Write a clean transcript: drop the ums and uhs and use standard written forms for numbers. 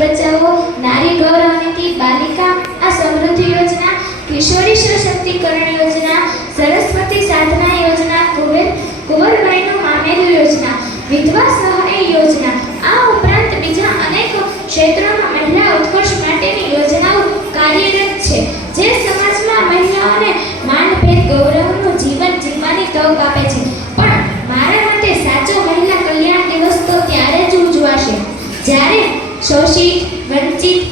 બચાવો, નારી ગૌરવ નીતિ, બાલિકા આ સમૃદ્ધિ યોજના, કિશોરી સશક્તિકરણ યોજના, સરસ્વતી સાધના યોજના, કુંવરબાઈનું મામેરું યોજના, વિધવા સહાય યોજના, આ ઉપરાંત બીજા અનેક ક્ષેત્રોમાં મહિલા ઉત્કર્ષ માટેની યોજનાઓ કાર્યરત છે, જે સમાજમાં મહિલાઓને માનભેર ગૌરવનું જીવન જીવવાની તક આપે છે. પણ મારા માટે સાચો મહિલા કલ્યાણ દિવસ તો ત્યારે જ ઉજવાશે જ્યારે શોષિત, વંચિત